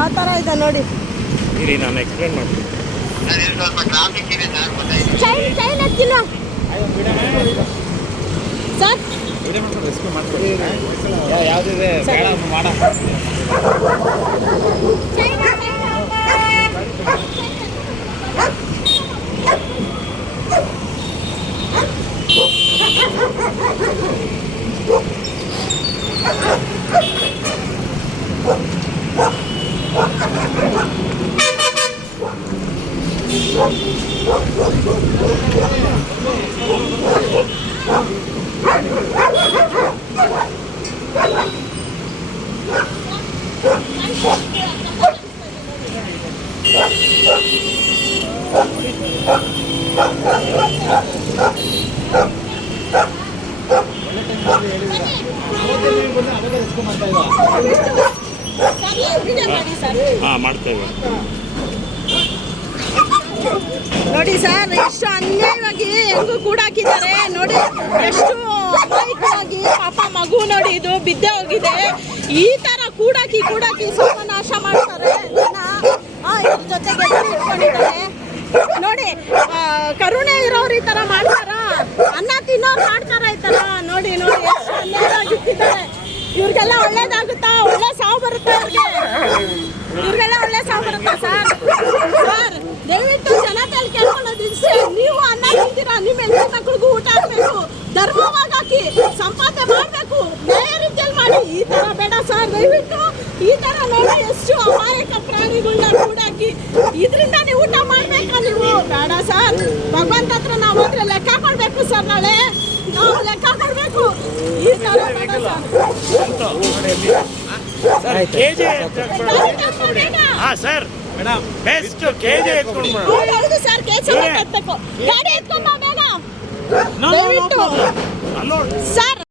ಯಾವ ಥರ ಇದೆ ನೋಡಿ. ಇರಿ ನಾನು ಎಕ್ಸ್ಪ್ಲೇನ್ ಮಾಡ್ತೀನಿ. ಚೈನ್ ಎತ್ತಿಲ್ಲ ಸರ್. ಯಾವುದಿದೆ ಬೇಡ ಮಾಡ. ಮಾಡ್ತೇವೆ ನೋಡಿ ಸರ್, ಎಷ್ಟು ಅನ್ಯಾಯವಾಗಿ ಹೆಂಗು ಕೂಡಾಕಿದ್ದಾರೆ ನೋಡಿ. ಎಷ್ಟು ಅಮಾಯಕವಾಗಿ ಪಾಪ ಮಗು ನೋಡಿ, ಇದು ಬಿದ್ದೆ ಹೋಗಿದೆ. ಈ ತರ ಕೂಡಾಕಿ ಸ್ವಲ್ಪ ನಾಶ ಮಾಡ್ತಾರೆ ಜನ. ಇದ್ರ ಜೊತೆಗೆ ಇಟ್ಕೊಂಡಿದ್ದಾರೆ ನೋಡಿ. ಕರುಣೆ ಇರೋರು ಈ ತರ ಮಾಡ್ತಾರ? ಅನ್ನ ತಿನ್ನೋರು ಮಾಡ್ತಾರ ಈ ತರ? ನೋಡಿ ಎಷ್ಟು ಅನ್ಯಾಯವಾಗಿಟ್ಟಿದ್ದಾರೆ. ಇವ್ರಿಗೆಲ್ಲ ಒಳ್ಳೇದಾಗುತ್ತಾ? ಒಳ್ಳೆ ಸಾವು ಬರುತ್ತಾ ಇವ್ರಿಗೆಲ್ಲ ಒಳ್ಳೆ ಸಾವು ಬರುತ್ತಾ ಸರ್? ದಯವಿಟ್ಟು ಜನತೆಯಲ್ಲಿ ಕೇಳ್ಕೊಳ್ಳೋದಿಷ್ಟೇ, ನೀವು ಅನ್ನ ತಿಂತೀರಾ, ನಿಮ್ಮ ಹೆಣ್ಣು ಮಕ್ಕಳಿಗೂ ಊಟ ಹಾಕ್ಬೇಕು, ಧರ್ಮವಾಗಿ ಹಾಕಿ ಸಂಪಾದನೆ ಮಾಡಬೇಕು, ನ್ಯಾಯ ರೀತಿಯಲ್ಲಿ ಮಾಡಿ. ಈ ತರ ಬೇಡ ಸರ್, ದಯವಿಟ್ಟು ಈ ತರ ನೋಡಿ. ಎಷ್ಟು ಅಮಾಯಕ ಪ್ರಾಣಿಗಳನ್ನ ಕೂಡಾಕಿ ಇದರಿಂದ ನೀವು ಊಟ ಮಾಡ್ಬೇಕಾ? ನೀವು ಬೇಡ ಸರ್. ಭಗವಂತ ಹತ್ರ ನಾವು ಹೋದ್ರೆ ಲೆಕ್ಕ ಕೊಡ್ಬೇಕು ಸರ್. ನಾಳೆ ನಾವು ಲೆಕ್ಕ ಕೊಡ್ಬೇಕು. ಈ ತರ ಬೇಡ ಸರ್. ಬೆಸ್ಟ್ ಕೆಜಿ ಎತ್ಕೊಂಡು ಹೌದು ಸರ್, ಕೇಸ್ ಗಾಡಿ ಎತ್ಕೊಂಡ್ ಬೇಗ ಸರ್.